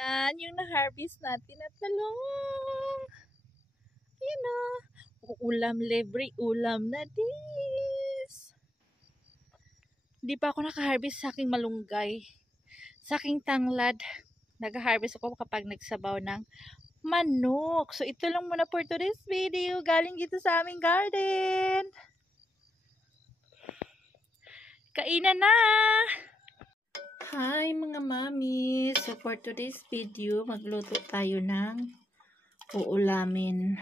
Yan, yung na-harvest natin na talong. Ayan o. Ulam libre, ulam na dis. Hindi pa ako naka-harvest sa aking malunggay. Sa aking tanglad, nag-harvest ako kapag nagsabaw ng manok. So, ito lang muna for today's video. Galing dito sa aming garden. Kainan na! Hi mga mami! So, for today's video, magluto tayo ng uulamin.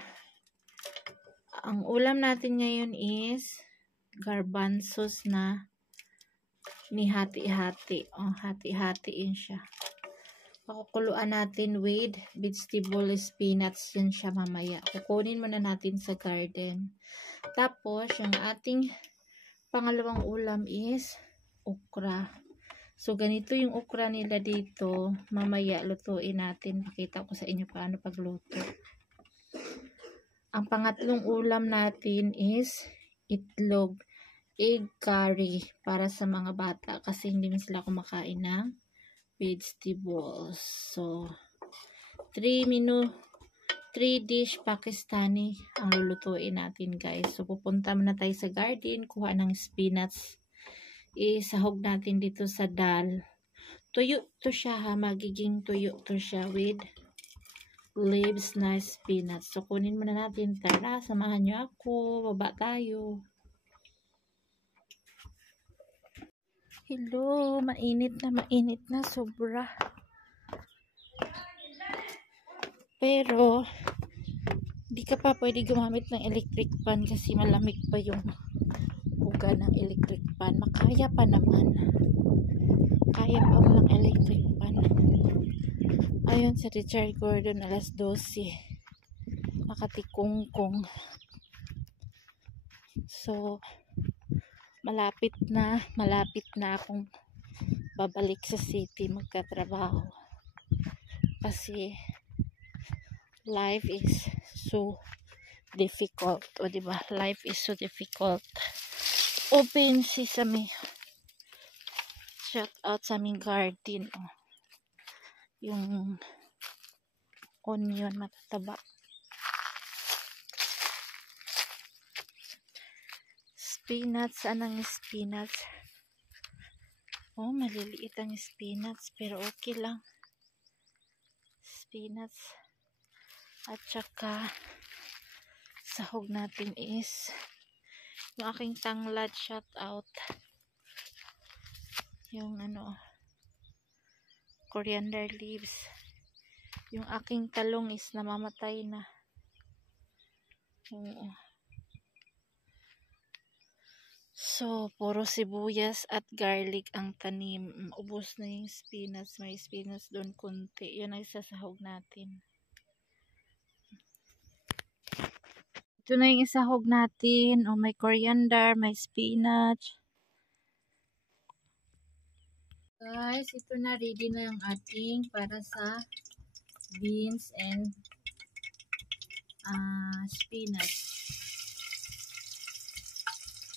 Ang ulam natin ngayon is garbanzos na nihati-hati. Oh, hati-hatiin siya. Pakukuluan natin with vegetable spinach yan siya mamaya. Kukunin muna natin sa garden. Tapos, yung ating pangalawang ulam is okra. So, ganito yung okra nila dito. Mamaya, lutuin natin. Pakita ko sa inyo paano pagluto. Ang pangatlong ulam natin is itlog. Egg curry. Para sa mga bata. Kasi hindi sila kumakain ng vegetables. So, 3 dish Pakistani ang lulutuin natin, guys. So, pupunta muna tayo sa garden. Kuha ng spinach. Isahog natin dito sa dal. Tuyo to siya ha. Magiging tuyo to siya with leaves na spinach. So, kunin muna natin. Tara, samahan nyo ako. Baba tayo. Hello, mainit na sobra. Pero, di ka pa pwede gumamit ng electric fan kasi malamig pa yung buga ng electric fan. Makaya pa naman. Kaya pa walang electric fan. Ayon sa Richard Gordon, alas 12. Nakatikungkong. So, malapit na akong babalik sa city magkatrabaho. Kasi, life is so difficult. O diba? Life is so difficult. Open sesame. Shout out sa aming garden. Oh. Yung onion matataba. Spinach. Anong spinach? Oh, maliliit ang spinach. Pero okay lang. Spinach. At saka sahog natin is yung aking tanglad, shout out. Yung coriander leaves. Yung aking talong is namamatay na. Oo. So, puro sibuyas at garlic ang tanim. Ubos na yung spinach. May spinach doon kunti. Yun ay sasahog natin. Ito na yung isahog natin. O, may coriander, may spinach. Guys, ito na. Ready na yung ating para sa beans and spinach.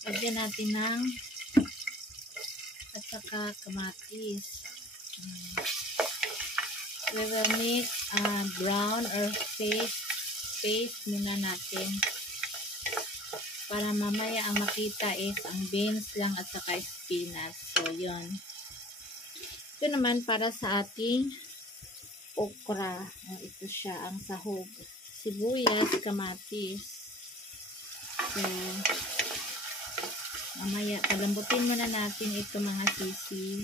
Lagyan natin ng at saka kamatis. We will make brown or paste muna natin. Para mamaya ang makita is ang beans lang at saka spinach. So, yun. Ito naman para sa ating okra. Ito siya ang sahog. Sibuyas, kamatis. So, mamaya, palambutin muna natin ito mga sisi.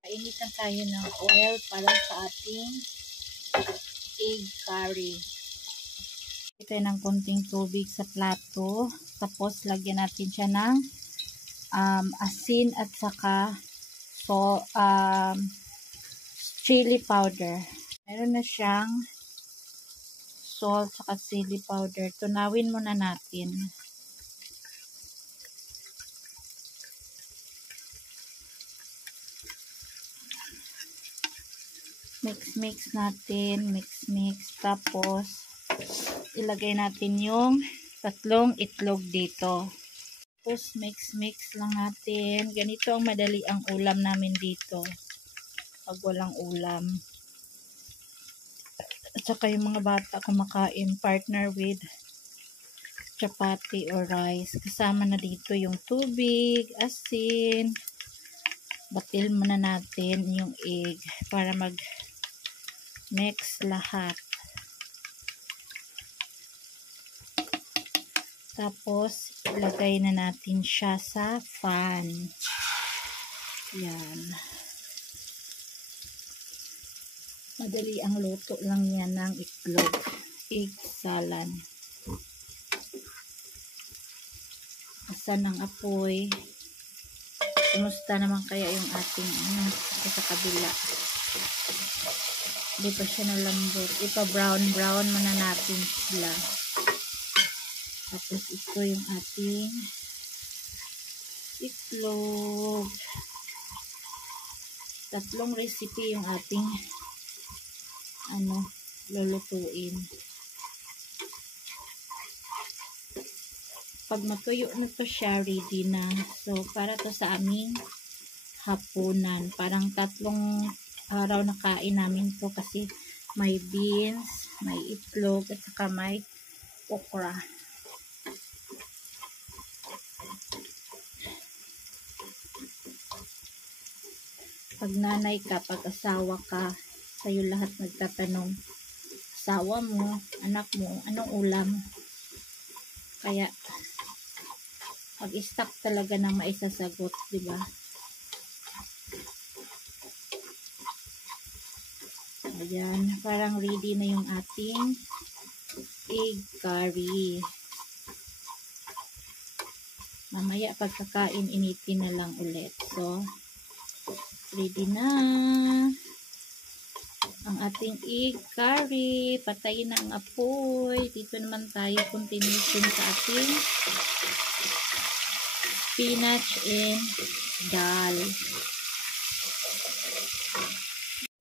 Painitan tayo ng oil para sa ating egg curry. Ito ng konting tubig sa plato. Tapos, lagyan natin siya ng asin at saka chili powder. Meron na siyang salt at saka chili powder. Tunawin muna natin. Mix natin. Mix. Tapos, ilagay natin yung tatlong itlog dito. Tapos, mix lang natin. Ganito ang madali ang ulam namin dito. Pag walang ulam. At saka yung mga bata kumakain, partner with chapati or rice. Kasama na dito yung tubig, asin. Batil muna natin yung egg para mag-mix lahat. Tapos, ilagay na natin siya sa pan. Yan. Madali ang luto lang yan ng itlog. Egg salad. Asan ang apoy? Kumusta naman kaya yung ating sa kabila? Hindi pa siya nalambot. Ipa-brown muna natin sila. Tapos ito yung ating itlog. Tatlong recipe yung ating lulutuin. Pag matuyo na to siya, ready na. So, para to sa aming hapunan. Parang 3 araw na kain namin to kasi may beans, may itlog, at saka may okra. Pag nanay ka, pag asawa ka, sa'yo lahat nagtatanong, asawa mo, anak mo, anong ulam? Kaya, pag-stock talaga na maisasagot, diba? Ayan, parang ready na yung ating egg curry. Mamaya pagkakain, initin na lang ulit. So, ready na ang ating egg curry. Patayin na ang apoy. Dito naman tayo continuation sa ating spinach and dal.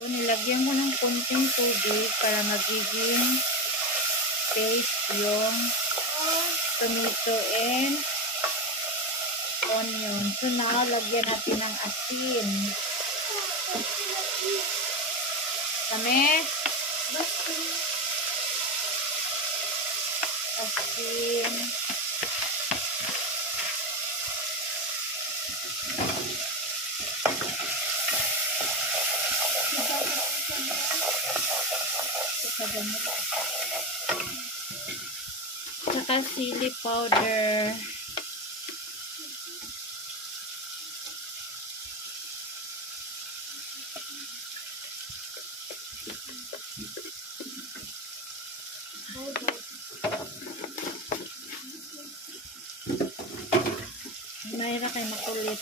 So, nilagyan ko ng konting tubig para magiging paste yung tomato and onion. So, now, lagyan natin ng asin. Kami? Asin. Saka chili powder. Mayra kay makulit.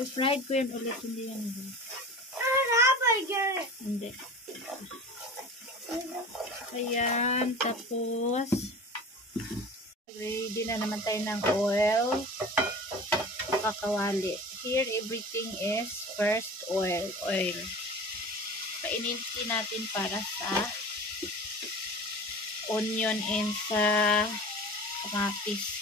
I-fried ko yan ulit, hindi yan. Hindi. Ayan, tapos ready na naman tayo ng oil. Kakawali. Here, everything is first oil. Painitin natin para sa onion and sa kamatis.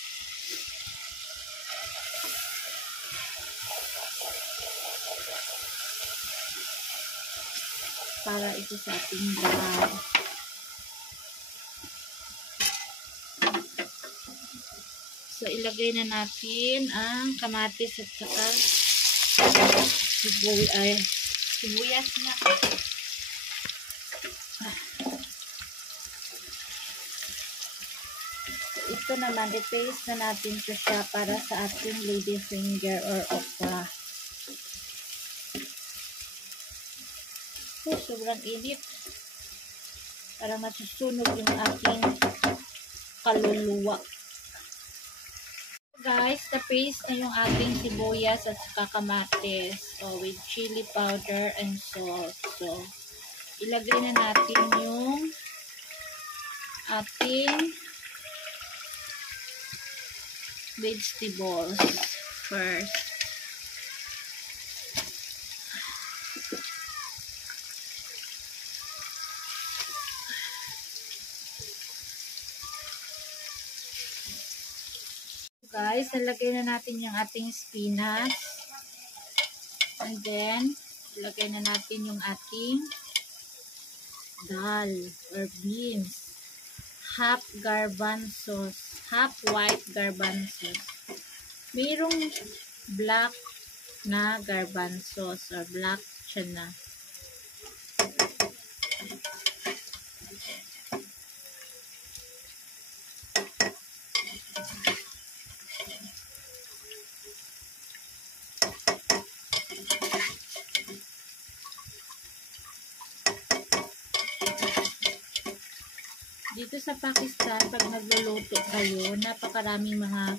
Para ito sa ating dal. So, ilagay na natin ang kamatis at saka sibuyas na. Ito naman, i-paste na natin siya para sa ating lady finger or okra. Sobrang init. Para masusunog yung ating kaluluwa. Guys, na-paste na yung ating sibuyas at saka kamatis. So, with chili powder and salt. So, ilagay na natin yung ating vegetables first. Guys, nalagay na natin yung ating spinach. And then, ilagay na natin yung ating dal or beans. Half garbanzos, half white garbanzos. Mayroong black na garbanzos or black chana. Dito sa Pakistan, pag nagluluto kayo, napakaraming mga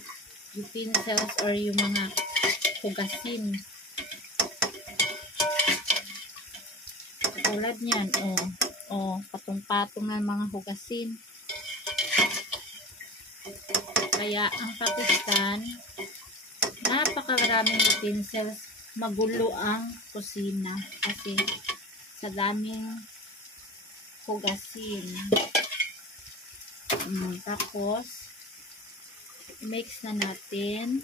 utensils or yung mga hugasin. Tulad niyan, patong-patong na mga hugasin. Kaya ang Pakistan, napakaraming utensils, magulo ang kusina kasi sa daming hugasin. Tapos, mix na natin.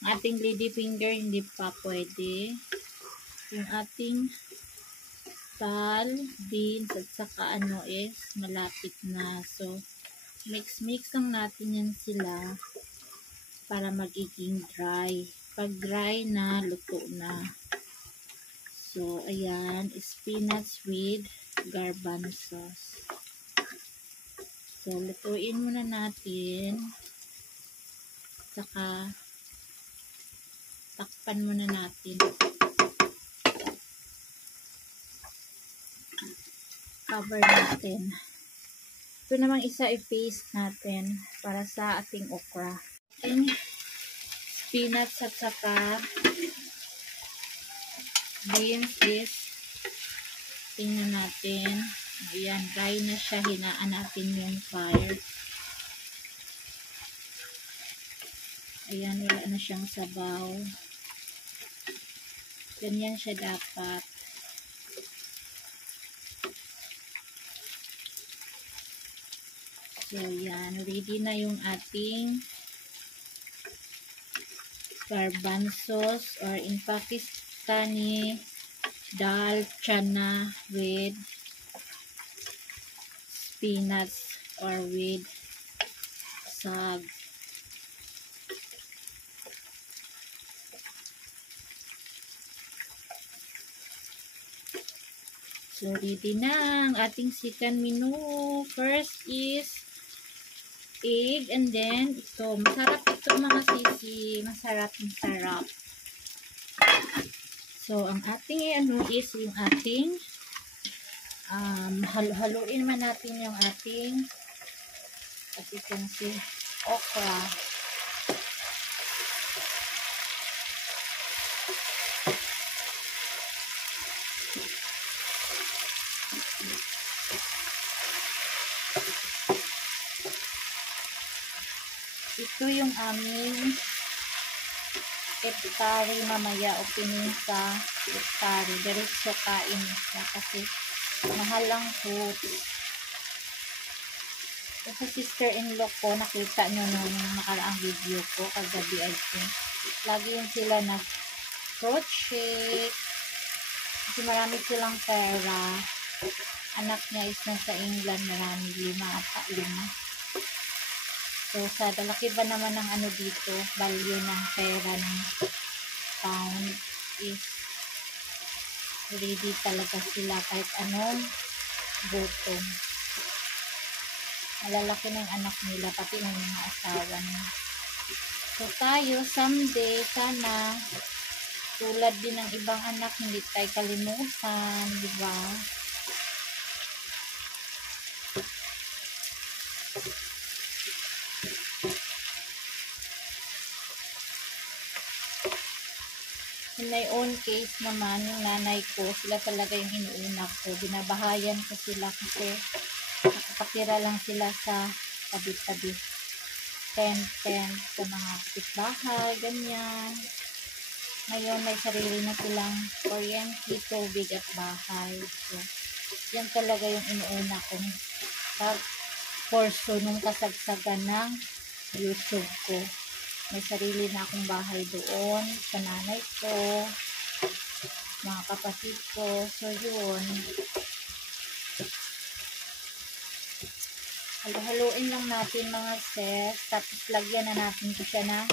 Ang ating lady finger, hindi pa pwede. Yung ating dal, beans, at saka is malapit na. So, mix lang natin yan sila para magiging dry. Pag dry na, luto na. So, ayan, spinach with garbanzos. So, lutuin muna natin. Saka, takpan muna natin. Cover natin. Ito namang isa i-paste natin para sa ating okra. Ating spinach at saka beans is tingnan natin. Ayan, dry na siya. Hinaan natin yung fire. Ayan, wala na siyang sabaw. Ganyan siya dapat. So, yan. Ready na yung ating garbanzos or in Pakistani dal chana with spinach or with sag. So, ready na ang ating second menu. First is egg and then ito. Masarap ito mga sisi. Masarap. So, ang ating is yung ating haluin man natin yung ating as you can see okra. Ito yung aming iftari mamaya o pininsa iftari. Diretso kain siya kasi mahal ang food. Sa sister-in-law ko, nakita nyo nung nakaraang video ko kagabi I think. Lagi yun sila nag-fruit shake. Kasi marami silang pera. Anak niya is nasa England, marami 5. So, sa laki ba naman ng ano dito, value ng pera ng pound is ready talaga sila kahit anong gutom. Malalaki na yung anak nila, pati ng mga asawa niya. So, tayo, someday, sana, tulad din ng ibang anak, hindi tayo kalimutan, di ba? In my own case naman, yung nanay ko, sila talaga yung inuuna ko. Binabahayan ko sila kasi nakakatira lang sila sa tabi-tabi. Tent sa mga kapitbahay, ganyan. Ngayon, may sarili na silang kuryente, tubig at bahay. So, yan talaga yung inuuna kong porso nung kasagsagan ng YouTube ko. May sarili na akong bahay doon sa nanay ko, mga kapatid ko. So, yun. Halo-haluin lang natin mga sis. Tapos, lagyan na natin ko siya ng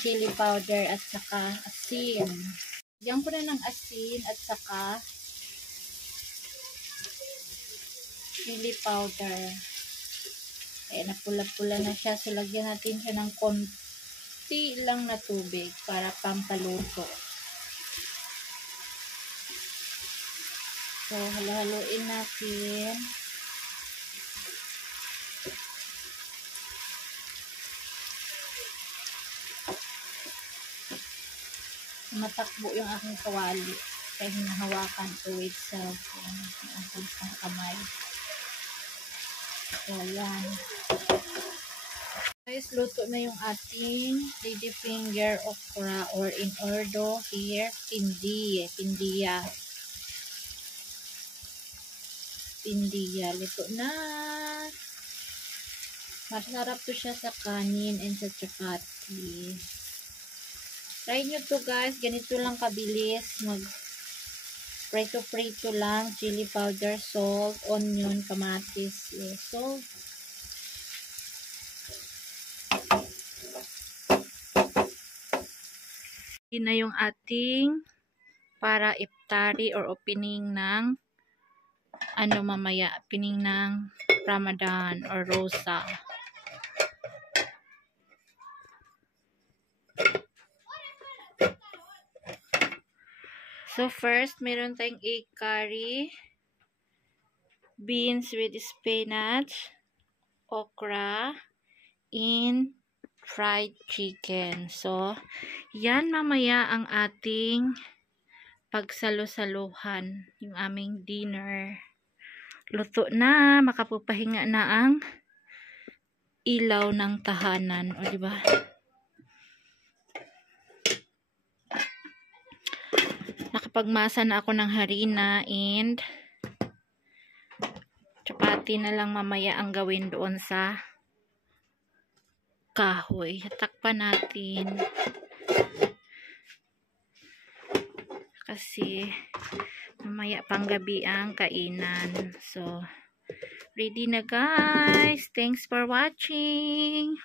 chili powder at saka asin. Lagyan ko na ng asin at saka chili powder. Ayan, napula-pula na siya. So, lagyan natin siya ng konti lang na tubig para pampaluto. So, halo-haluin natin. Matakbo yung aking kawali. Kaya hinahawakan ko with cellphone. Ang isang kamay. So, yan. Guys, luto na yung ating lady finger okra or in ordo here, pindiya. Luto na. Masarap to siya sa kanin and sa chapati. Try nyo to guys. Ganito lang kabilis. Prito lang. Chili powder, salt, onion, kamatis, salt. Yun na yung ating para iftari or opening ng opening ng Ramadan or Rosa. So first, meron tayong egg curry, beans with spinach, okra, and fried chicken. So, yan mamaya ang ating pagsalo-saluhan, yung aming dinner. Luto na, makapupahinga na ang ilaw ng tahanan, o diba? Nakapagmasa na ako ng harina and chapati na lang mamaya ang gawin doon sa kahoy. Takpan natin. Kasi mamaya pang gabi ang kainan. So, ready na guys. Thanks for watching.